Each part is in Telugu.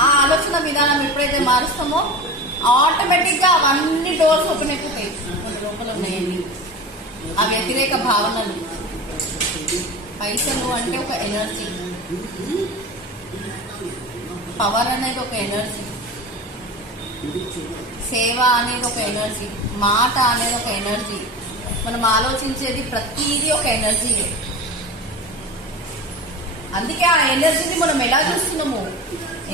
ఆ ఆలోచన విధానం ఎప్పుడైతే మారుస్తామో ఆటోమేటిక్గా అవన్నీ డోర్స్ ఓపెన్ అయిపోతాయి. లోపల ఉన్నాయండి. ఆ వ్యతిరేక భావనలు. పైసలు అంటే ఒక ఎనర్జీ పవర్ అనేది ఒక ఎనర్జీ సేవ అనేది ఒక ఎనర్జీ మాట అనేది ఒక ఎనర్జీ మనం ఆలోచించేది ప్రతిదీ ఒక ఎనర్జీ అందుకే ఆ ఎనర్జీని మనం ఎలా చూస్తున్నాము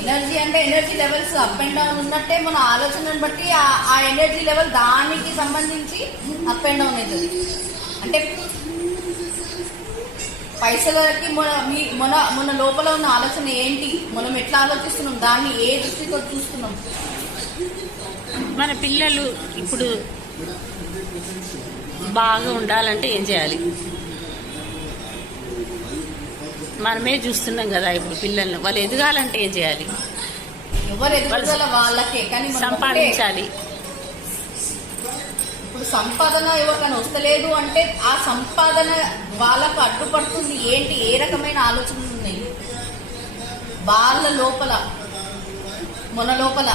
ఎనర్జీ అంటే energy levels up and down ఉన్నట్టే మన ఆలోచనను బట్టి ఆ- ఎనర్జీ లెవెల్ దానికి సంబంధించి అప్ అండ్ డౌన్ అవుతుంది. అంటే పైసలకి మన మీ మన మన లోపల ఉన్న ఆలోచన ఏంటి? మనం ఎట్లా ఆలోచిస్తున్నాం? దాన్ని ఏ దృష్టితో చూస్తున్నాం? మన పిల్లలు ఇప్పుడు బాగా ఉండాలంటే ఏం చేయాలి? మనమే చూస్తున్నాం కదా ఇప్పుడు పిల్లల్ని. వాళ్ళు ఎదగాలంటే ఏం చేయాలి? ఎవరు ఎదుగుదల వాళ్ళకే కానీ సంపాదించాలి. ఇప్పుడు సంపాదన ఎవరికైనా వస్తలేదు అంటే ఆ సంపాదన వాళ్ళకు అడ్డుపడుతుంది. ఏంటి? ఏ రకమైన ఆలోచనలు ఉన్నాయి వాళ్ళ లోపల మన లోపల.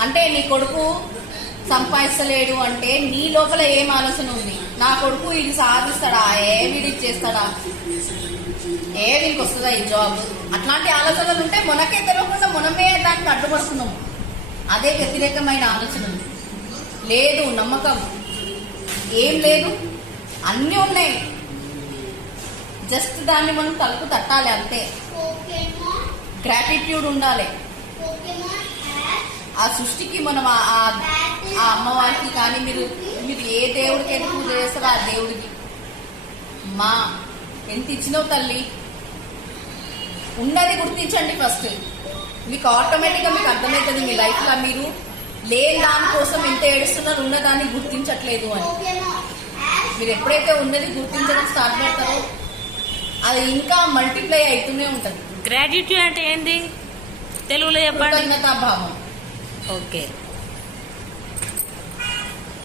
అంటే నీ కొడుకు సంపాదిస్తలేడు అంటే నీ లోపల ఏం ఆలోచన ఉంది? నా కొడుకు ఇది సాధిస్తాడా? ఏ వీడికి చేస్తాడా? ఏ దీనికి వస్తుందా ఈ జాబ్? అట్లాంటి ఆలోచనలు ఉంటే మనకే తెలియకుండా మనమే దానికి అడ్డుపడుతున్నాం. అదే వ్యతిరేకమైన ఆలోచనలు లేదు నమ్మకం. ఏం లేదు. అన్నీ ఉన్నాయి. జస్ట్ దాన్ని మనం తలుపు తట్టాలి అంతే. గ్రాటిట్యూడ్ ఉండాలి. ఆ సృష్టికి మనం ఆ- అమ్మవారికి కానీ మీరు మీరు ఏ దేవుడికి ఎంత పూజ చేస్తారో ఆ దేవుడికి. మా ఎంత ఇచ్చినావు తల్లి? ఉన్నది గుర్తించండి ఫస్ట్. మీకు ఆటోమేటిక్గా మీకు అర్థమవుతుంది మీ లైఫ్లో మీరు లేని దానికోసం ఎంత ఏడుస్తున్నారు ఉన్నదాన్ని గుర్తించట్లేదు అని. మీరు ఎప్పుడైతే ఉన్నది గుర్తించడం స్టార్ట్ పెడతారో అది ఇంకా మల్టిప్లై అవుతూనే ఉంటుంది. గ్రాడ్యుటీ అంటే ఏంది? తెలుగులో చెప్పండి. కృతజ్ఞతాభావం. Okay.